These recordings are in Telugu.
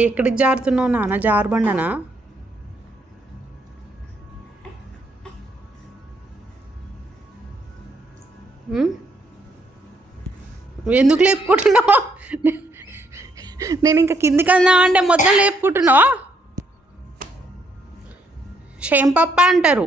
ఎక్కడికి జారుతున్నావు నాన్న? జారుబండనా? ఎందుకు లేపుకుంటున్నావు? నేను ఇంకా కిందికి అందా అంటే మొత్తం లేపుకుంటున్నావా? షేం పప్ప అంటారు.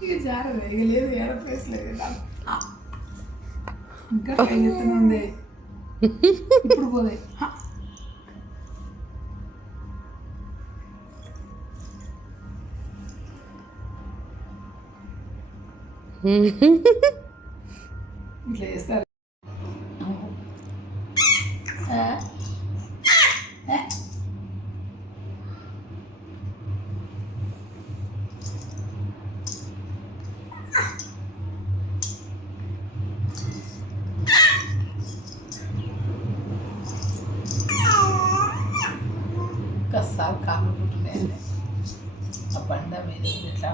ఇక జారదు ఇక లేదు వేరే ప్లేస్ లేదు. ఇంకా ట్రై చేస్తూనే ఉంది ఇప్పుడు పోదే హ. ఇట్లా చేస్తారు ఆ? ఆ? ఒక్కసారి కాళ్ళు పుట్టినాయి ఆ బండ మీద ఎట్లా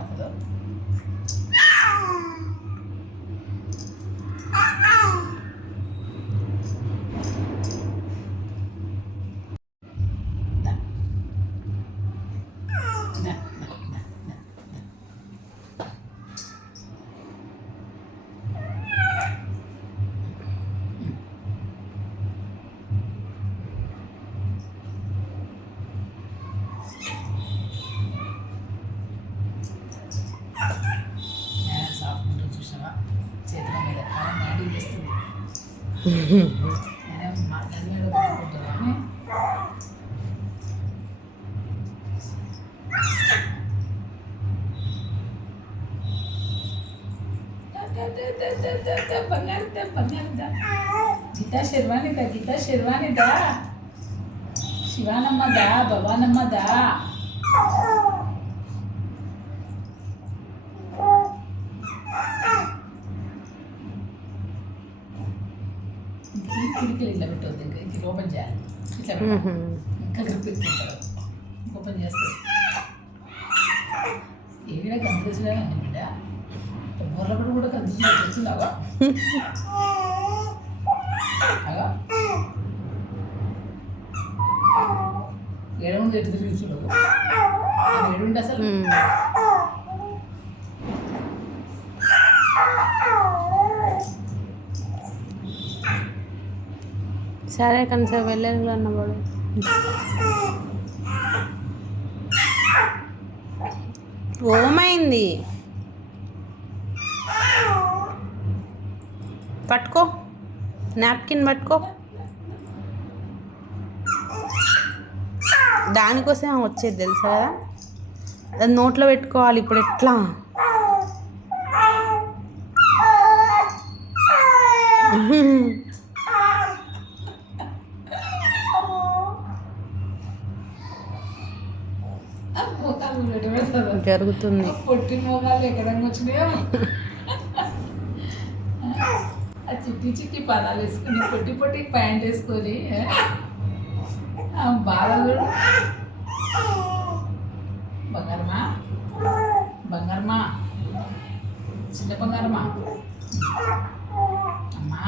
ಗೀತಾ ಶರ್ವಾನಿದ ಗೀತಾ ಶರ್ವಾನಿದ ಶಿವಾನಮ್ಮದ ಭವಾನಮ್ಮದ ఈ కిటికీలు ఇట్లా పెట్టవద్దు ఇంకా ఇది ఓపెన్ చేయాలి. ఇట్లా పెట్టాలి. ఇంకా గ్రిప్ పెట్టుకుంటారు. ఓపెన్ చేస్తారు ఏమైనా గంతులేసులే అండి బిడ్డ బొర్రపడి కూడా గంతులు వచ్చిందావా అగా ఏడముంది ఎటు తిరిగి చూడవు ఏడుండి అసలు సరే కనీసం వెళ్ళారు అన్నవాడు ఓమైంది. పట్టుకో. నాప్కిన్ పట్టుకో. దానికోసం వచ్చేది తెలుసా? కదా అది నోట్లో పెట్టుకోవాలి ఇప్పుడు ఎట్లా పెట్టి పెడతారు జరుగుతుంది. పొట్టి మోకాలు వచ్చినాయో? ఆ చిట్టి చిట్టి పదాలు వేసుకుని పొట్టి పొట్టి ప్యాంట్ వేసుకొని బాధలు బాధ బంగారమా? బంగారమా? చిన్న బంగారమా? అమ్మా.